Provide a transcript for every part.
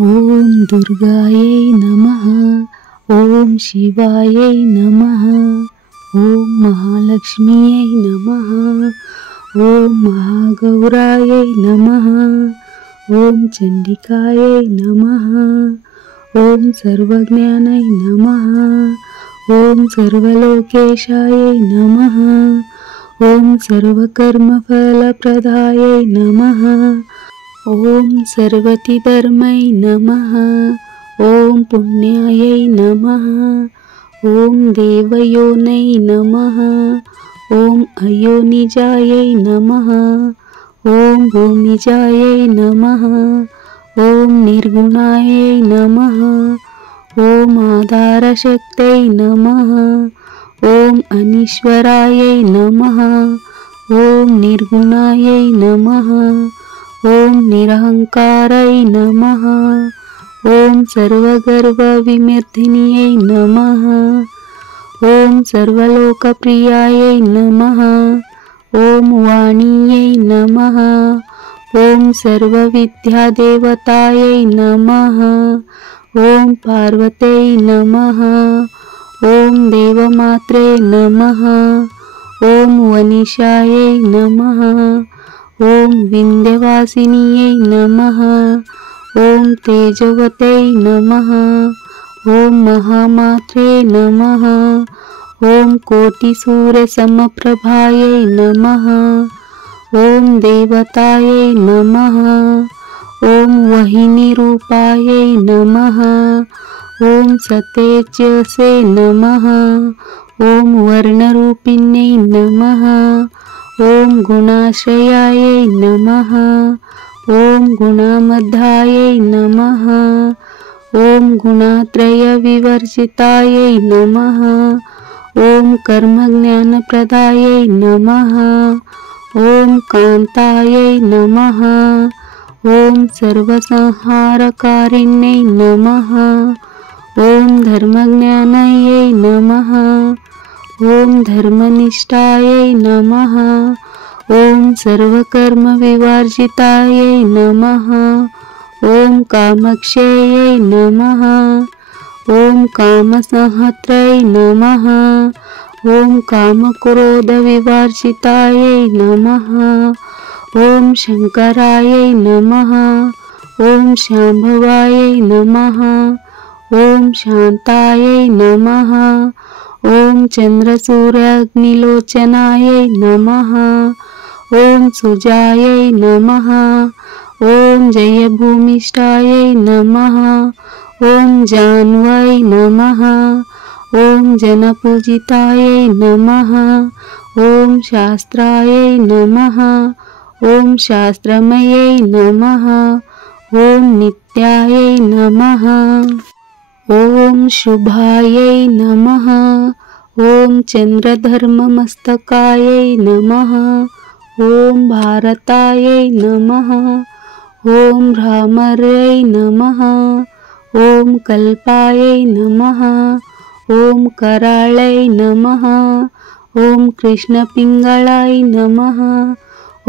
ओम दुर्गायै नमः। ओम शिवायै नमः। ओम महालक्ष्मीयै नमः। ओम महागौरायै नमः। ओम चंडिकायै नमः। ओम सर्वज्ञानै नमः। ओम सर्वलोकेशायै नमः। ओम सर्वकर्मफलप्रदायै नमः। ओम सर्वतिधर्मै नमः। ओम पुण्यायै नमः। ओम देवयोनै नमः। ओम अयोनिजायै नमः। ओम भूमिजायै नमः। ओम निर्गुणायै नमः। ओम आधारशक्त्यै नमः। ओम अनीश्वरायै नमः। ओम निर्गुणायै नमः। ओम निरहंकारै नमः। ओम सर्वगर्वविमर्दिन्यै नमः। ओम सर्वलोकप्रियायै नमः। ओम वाणीयै नमः। ओम सर्वविद्यादेवतायै नमः। ओम पार्वत्यै नमः। ओम देवमात्रे नमः। ओम वनिशायै नमः। ओम विंध्यवासिन्यै नमः। ओम तेजवत्यै नमः। ओम महामात्रे नमः। ओम कोटिसूर्यसमप्रभायै नमः। ओम देवतायै नमः। ओम वहिनीरूपायै नमः। ओम सतेजसे नमः। ओम वर्णरूपिण्यै नमः। ओम गुणाश्रयायै नमः। ओम गुणामध्यायै नमः। ओम गुणात्रयविवर्जितायै नमः। ओम कर्मज्ञानप्रदायै नमः। ओम कान्तायै नमः। ओम सर्वसंहारकारिण्यै नमः। ओम धर्मज्ञानयै नमः। ओम धर्मनिष्ठायै नमः। ओम सर्वकर्मविवर्जितायै नमः। ओम कामक्ष्यै नमः। ओम कामसंहत्यै नमः। ओम कामक्रोधविवर्जितायै नमः। ओम शंकरायै नमः। ओम शांभवायै नमः। ओम शांतायै नमः। ओम चंद्रसूर्याग्निलोचनायै नमः। ओम सुजायै नमः। ओम जयभूमिष्ठायै नमः। ओम जान्वै नमः। ओम जनपूजितायै नमः। ओम शास्त्रायै नमः। ओम शास्त्रमयै नमः। ओम नित्यायै नमः। ओम शुभायै नमः। ओम चंद्रधर्ममस्तकायै नमः। ओम भारतायै नमः। ओम भ्रामर्यै नमः। ओम कल्पायै नमः। ओम कराळै नमः। ओम कृष्णपिंगळाय नमः।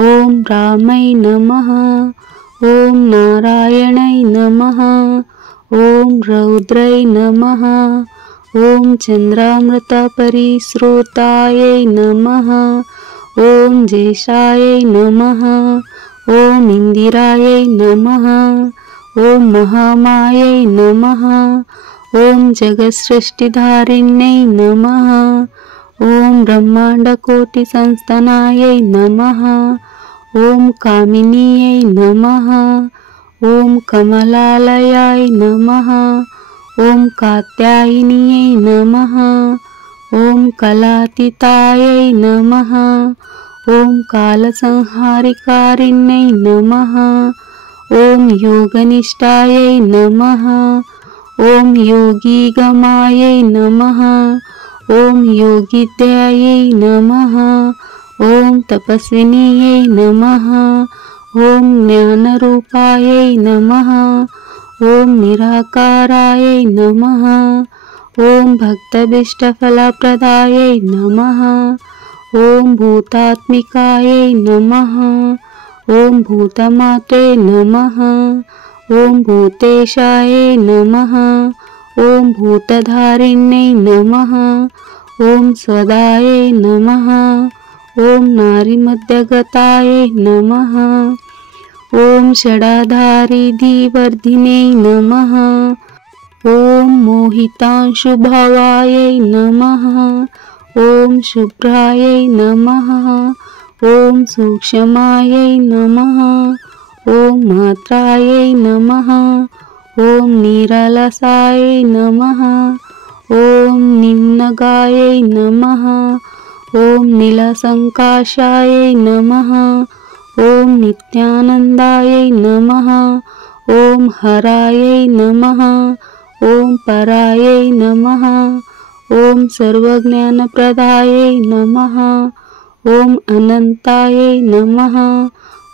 ओम रामै नमः। ओम नारायणै नमः। ओम रौद्रै नमः। ओम चंद्रामृतपरिश्रुतायै नमः। ओम जेषायै नमः। ओम इंदिरायै नमः। ओम महामायै नमः। ओम जगत्सृष्टिधारिण्यै नमः। ओम ब्रह्माण्डकोटिसंस्थानायै नमः। ओम कामिनीयै नमः। ओम कमलालयाय नमः। ओम कात्यायिन्यै नमः। ओम कलातीतायै नमः। ओम कालसंहारिकारिण्यै नमः। ओम योगनिष्ठायै नमः। ओम योगिगमायै नमः। ओम योगिद्यायै नमः। ओम तपस्विन्यै नमः। ओम ज्ञानरूपायै नमः। ओम निराकारायै नमः। ओम भक्तभीष्टफलप्रदायै नमः। ओम भूतात्मिकायै नमः। ओम भूतमात्रे नमः। ॐ भूतेशाय नमः। ॐ भूतधारिण्यै नमः। ॐ स्वदायै नमः। ॐ नारीमध्यगताय नमः। ॐ षडाधारिधिवर्धिने नमः। ॐ मोहितांशुभावायै नमः। ॐ शुभ्रायै नमः। ॐ सूक्ष्मायै नमः। ॐ मात्रायै नमः। ॐ निरालसाय नमः। ॐ निम्नगायै नमः। ॐ नीलसङ्काशाय नमः। ॐ नित्यानन्दाय नमः। ॐ हरायै नमः। ॐ परायै नमः। ॐ सर्वज्ञानप्रदायै नमः। ॐ अनन्तायै नमः।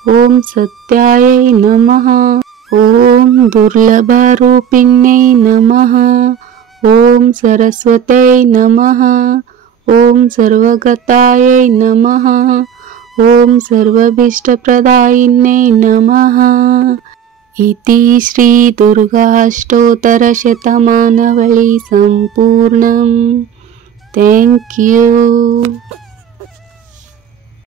ॐ सत्यायै नमः। ॐ दुर्लभरूपिण्यै नमः। ॐ सरस्वत्यै नमः। ॐ सर्वगतायै नमः। ॐ सर्वभीष्टप्रदायिन्यै नमः। इति श्री दुर्गाष्टोत्तरशतमानवली सम्पूर्णम्। Thank you.